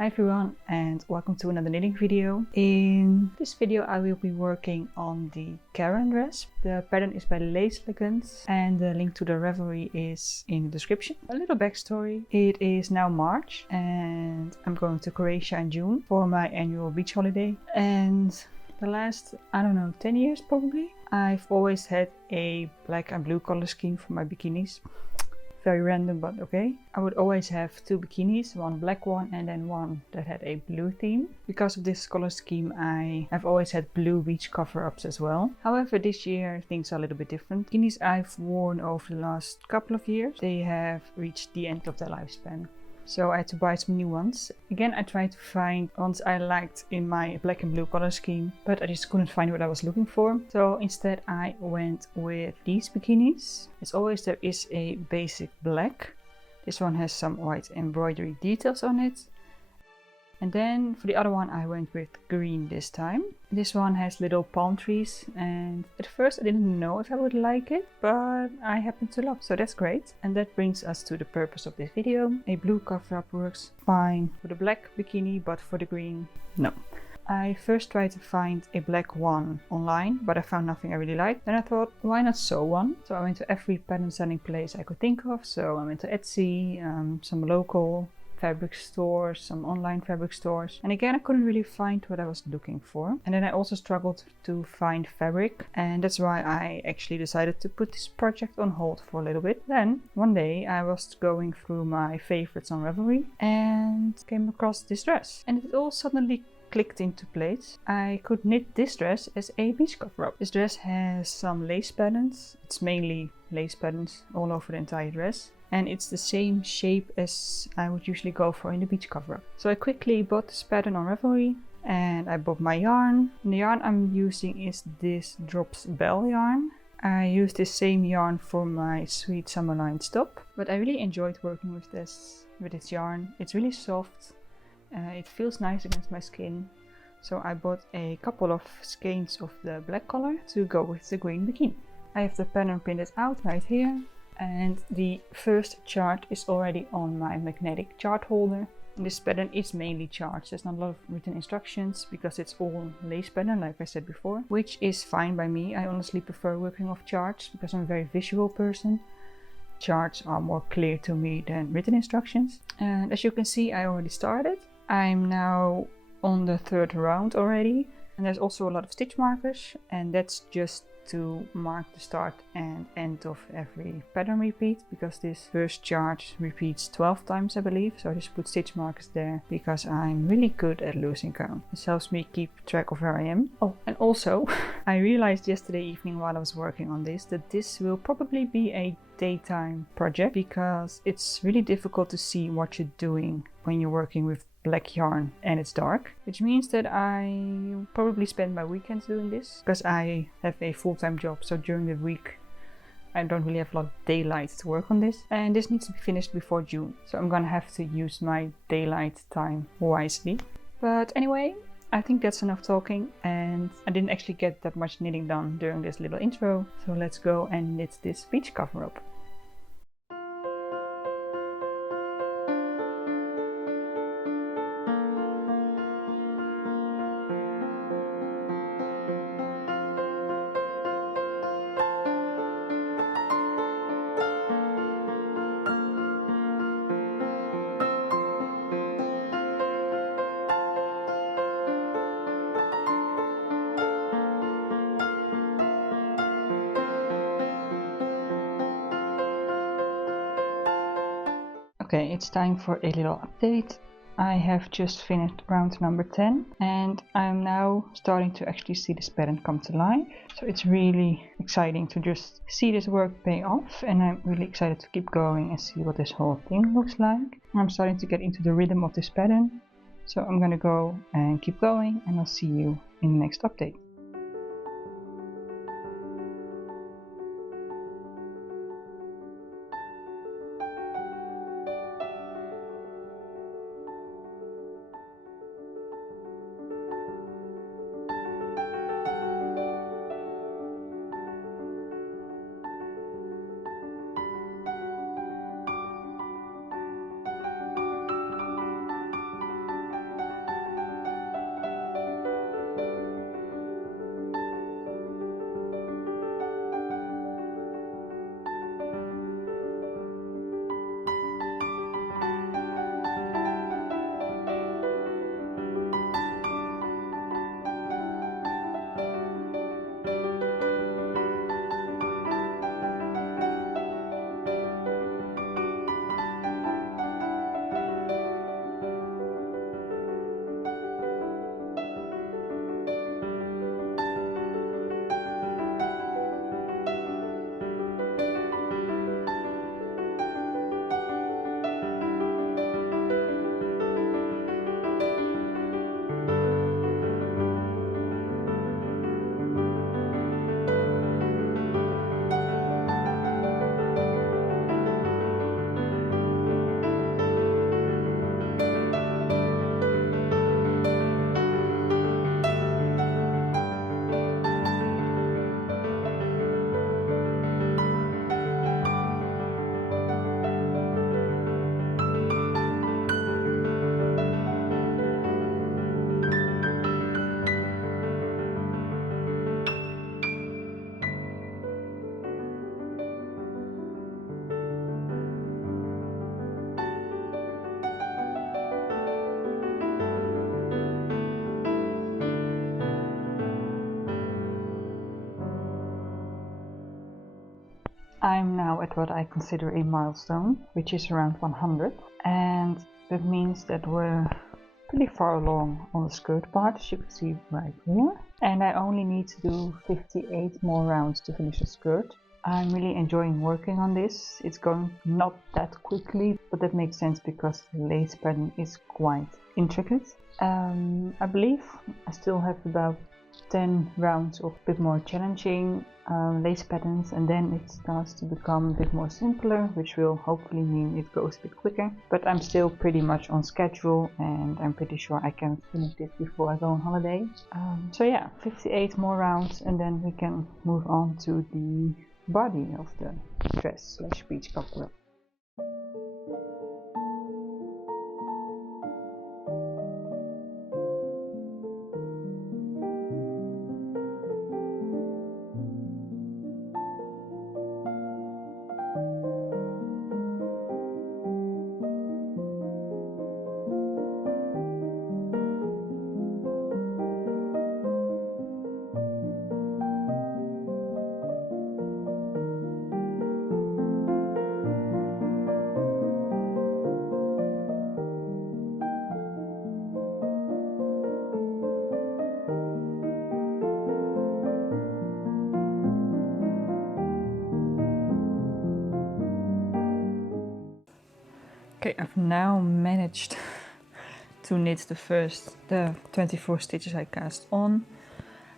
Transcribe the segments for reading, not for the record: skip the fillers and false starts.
Hi everyone and welcome to another knitting video. In this video I will be working on the Karin dress. The pattern is by Lacelegance and the link to the Ravelry is in the description. A little backstory. It is now March and I'm going to Croatia in June for my annual beach holiday. And the last, 10 years probably, I've always had a black and blue color scheme for my bikinis. Very random, but okay. I would always have two bikinis, one black one and then one that had a blue theme. Because of this color scheme, I have always had blue beach cover-ups as well. However, this year things are a little bit different. Bikinis I've worn over the last couple of years, they have reached the end of their lifespan. So I had to buy some new ones. Again, I tried to find ones I liked in my black and blue color scheme, but I just couldn't find what I was looking for. So instead I went with these bikinis. As always, there is a basic black. This one has some white embroidery details on it. And then for the other one I went with green this time. This one has little palm trees and at first I didn't know if I would like it, but I happen to love, so that's great. And that brings us to the purpose of this video. A blue cover-up works fine for the black bikini, but for the green, no. I first tried to find a black one online, but I found nothing I really liked. Then I thought, why not sew one? So I went to every pattern selling place I could think of. So I went to Etsy, some local fabric stores, some online fabric stores, and again I couldn't really find what I was looking for. And then I also struggled to find fabric, and that's why I actually decided to put this project on hold for a little bit. Then one day I was going through my favorites on Ravelry and came across this dress, and it all suddenly clicked into place. I could knit this dress as a beach cover-up. This dress has some lace patterns. It's mainly lace patterns all over the entire dress. And it's the same shape as I would usually go for in the beach cover-up. So I quickly bought this pattern on Ravelry and I bought my yarn. And the yarn I'm using is this Drops Bell yarn. I used this same yarn for my Sweet Summer Line top, but I really enjoyed working with this yarn. It's really soft. It feels nice against my skin. So I bought a couple of skeins of the black color to go with the green bikini. I have the pattern printed out right here. And the first chart is already on my magnetic chart holder. And this pattern is mainly charts. There's not a lot of written instructions because it's all lace pattern, like I said before, which is fine by me. I honestly prefer working off charts because I'm a very visual person. Charts are more clear to me than written instructions. And as you can see, I already started. I'm now on the third round already. And there's also a lot of stitch markers, and that's just to mark the start and end of every pattern repeat, because this first chart repeats 12 times I believe, so I just put stitch markers there because I'm really good at losing count. This helps me keep track of where I am. Oh, and also I realized yesterday evening while I was working on this that this will probably be a daytime project because it's really difficult to see what you're doing when you're working with black yarn and it's dark, which means that I probably spend my weekends doing this because I have a full-time job, so during the week I don't really have a lot of daylight to work on this, and this needs to be finished before June, so I'm gonna have to use my daylight time wisely. But anyway, I think that's enough talking, and I didn't actually get that much knitting done during this little intro, so let's go and knit this beach cover-up. Okay, it's time for a little update. I have just finished round number 10 and I'm now starting to actually see this pattern come to life. So it's really exciting to just see this work pay off, and I'm really excited to keep going and see what this whole thing looks like. I'm starting to get into the rhythm of this pattern. So I'm gonna go and keep going, and I'll see you in the next update. I'm now at what I consider a milestone, which is around 100, and that means that we're pretty far along on the skirt part, as you can see right here, and I only need to do 58 more rounds to finish the skirt. I'm really enjoying working on this. It's going not that quickly, but that makes sense because the lace pattern is quite intricate. I believe I still have about 10 rounds of a bit more challenging lace patterns, and then it starts to become a bit more simpler, which will hopefully mean it goes a bit quicker. But I'm still pretty much on schedule, and I'm pretty sure I can finish this before I go on holiday. So yeah, 58 more rounds, and then we can move on to the body of the dress / beach cocktail. Okay, I've now managed to knit the 24 stitches I cast on.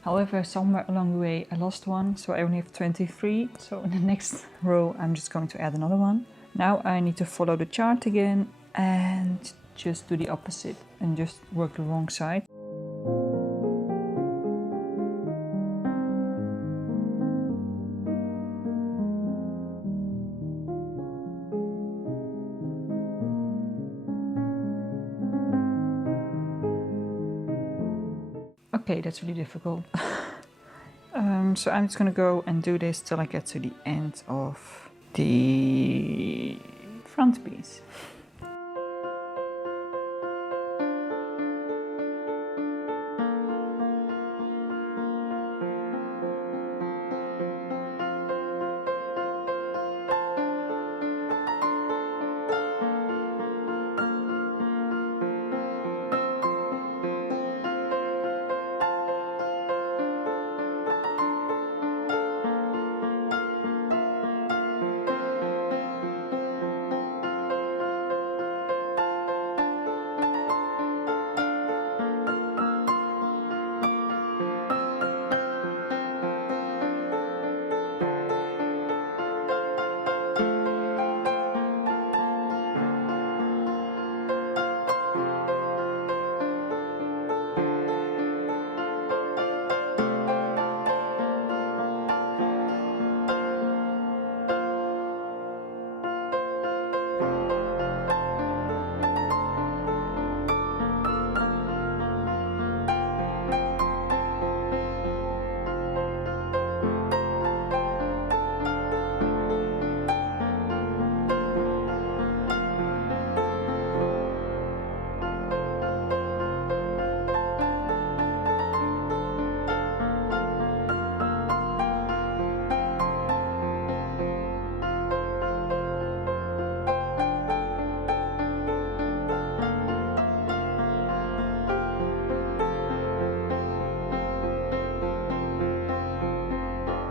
However, somewhere along the way I lost one, so I only have 23. So in the next row I'm just going to add another one. Now I need to follow the chart again and just do the opposite and just work the wrong side. Okay, that's really difficult. So I'm just gonna go and do this till I get to the end of the front piece.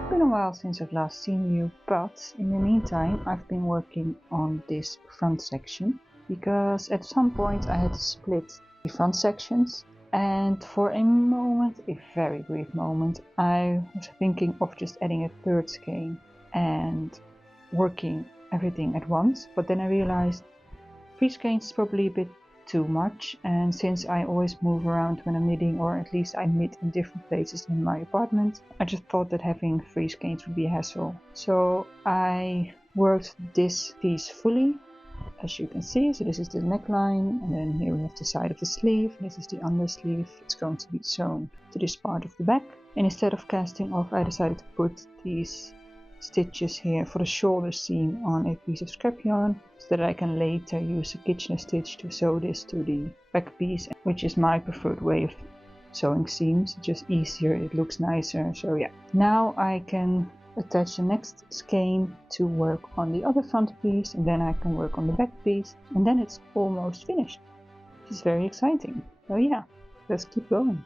Been a while since I've last seen you, but in the meantime I've been working on this front section because at some point I had to split the front sections, and for a moment, a very brief moment, I was thinking of just adding a third skein and working everything at once, but then I realized 3 skeins is probably a bit too much, and since I always move around when I'm knitting, or at least I knit in different places in my apartment, I just thought that having 3 skeins would be a hassle. So I worked this piece fully, as you can see. So this is the neckline, and then here we have the side of the sleeve. This is the undersleeve. It's going to be sewn to this part of the back, and instead of casting off, I decided to put these stitches here for the shoulder seam on a piece of scrap yarn, so that I can later use a Kitchener stitch to sew this to the back piece, which is my preferred way of sewing seams. It's just easier, it looks nicer. So yeah, now I can attach the next skein to work on the other front piece, and then I can work on the back piece, and then it's almost finished. This is very exciting. So yeah, let's keep going.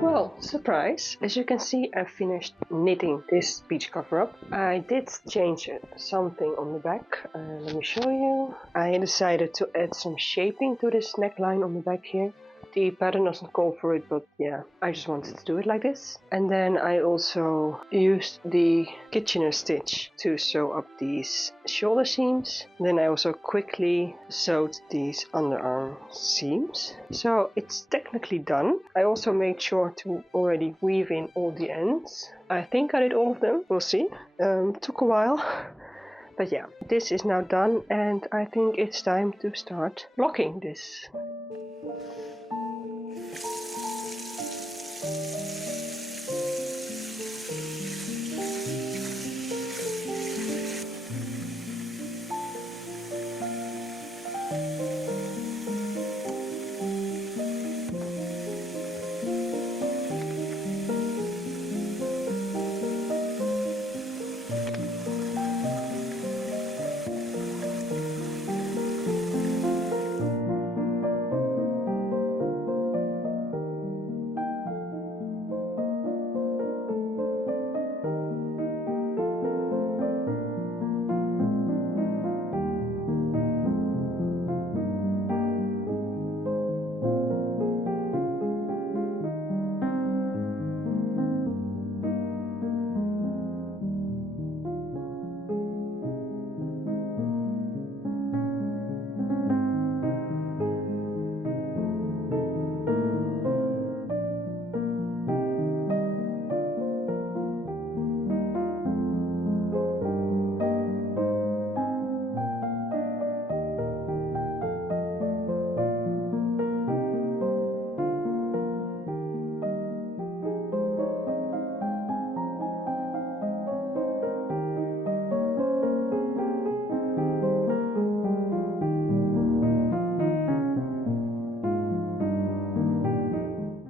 Well, surprise! As you can see, I finished knitting this beach cover up. I did change something on the back. Let me show you. I decided to add some shaping to this neckline on the back here. The pattern doesn't call for it, but yeah, I just wanted to do it like this. And then I also used the Kitchener stitch to sew up these shoulder seams. Then I also quickly sewed these underarm seams. So it's technically done. I also made sure to already weave in all the ends. I think I did all of them, we'll see. Took a while. But yeah, this is now done, and I think it's time to start blocking this.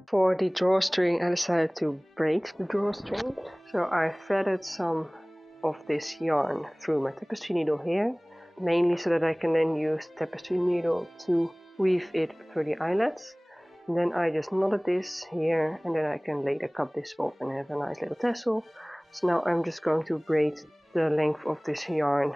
For the drawstring, I decided to braid the drawstring. So I threaded some of this yarn through my tapestry needle here, mainly so that I can then use the tapestry needle to weave it through the eyelets. And then I just knotted this here, and then I can later cut this off and have a nice little tassel. So now I'm just going to braid the length of this yarn.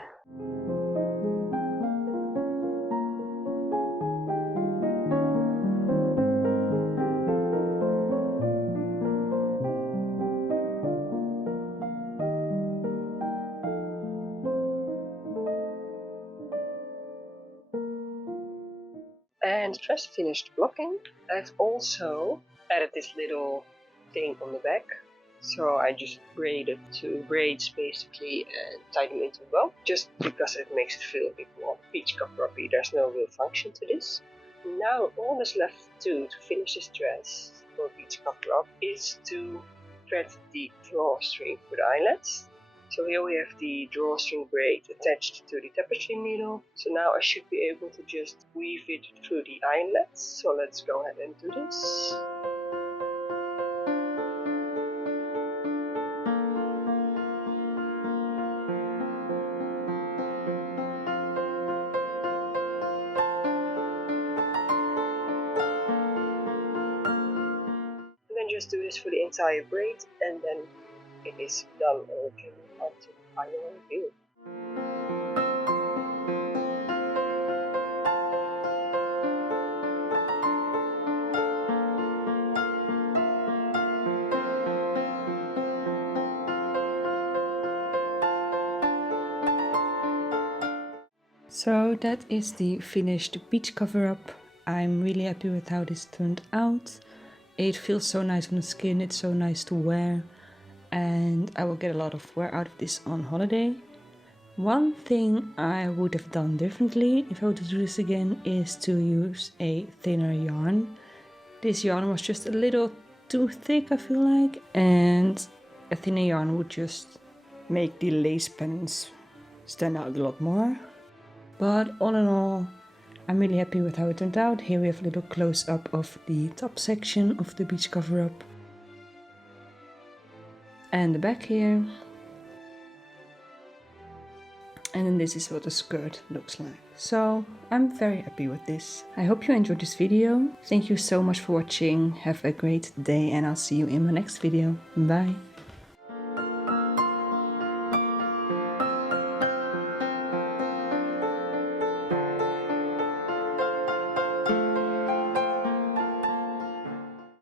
And just finished blocking. I've also added this little thing on the back. So I just braided 2 braids basically and tied them into a bow, just because it makes it feel a bit more beach cover-y. There's no real function to this. Now all that's left to finish this dress for beach cover-up is to thread the drawstring for the eyelets. So here we have the drawstring braid attached to the tapestry needle. So now I should be able to just weave it through the eyelets. So let's go ahead and do this. And then just do this for the entire braid, and then it is done, and we can move on to the final review. So that is the finished beach cover up. I'm really happy with how this turned out. It feels so nice on the skin, it's so nice to wear, and I will get a lot of wear out of this on holiday. One thing I would have done differently if I were to do this again is to use a thinner yarn. This yarn was just a little too thick, I feel like, and a thinner yarn would just make the lace pennants stand out a lot more. But all in all, I'm really happy with how it turned out. Here we have a little close-up of the top section of the beach cover-up. And the back here. And then this is what the skirt looks like. So I'm very happy with this. I hope you enjoyed this video. Thank you so much for watching. Have a great day and I'll see you in my next video. Bye.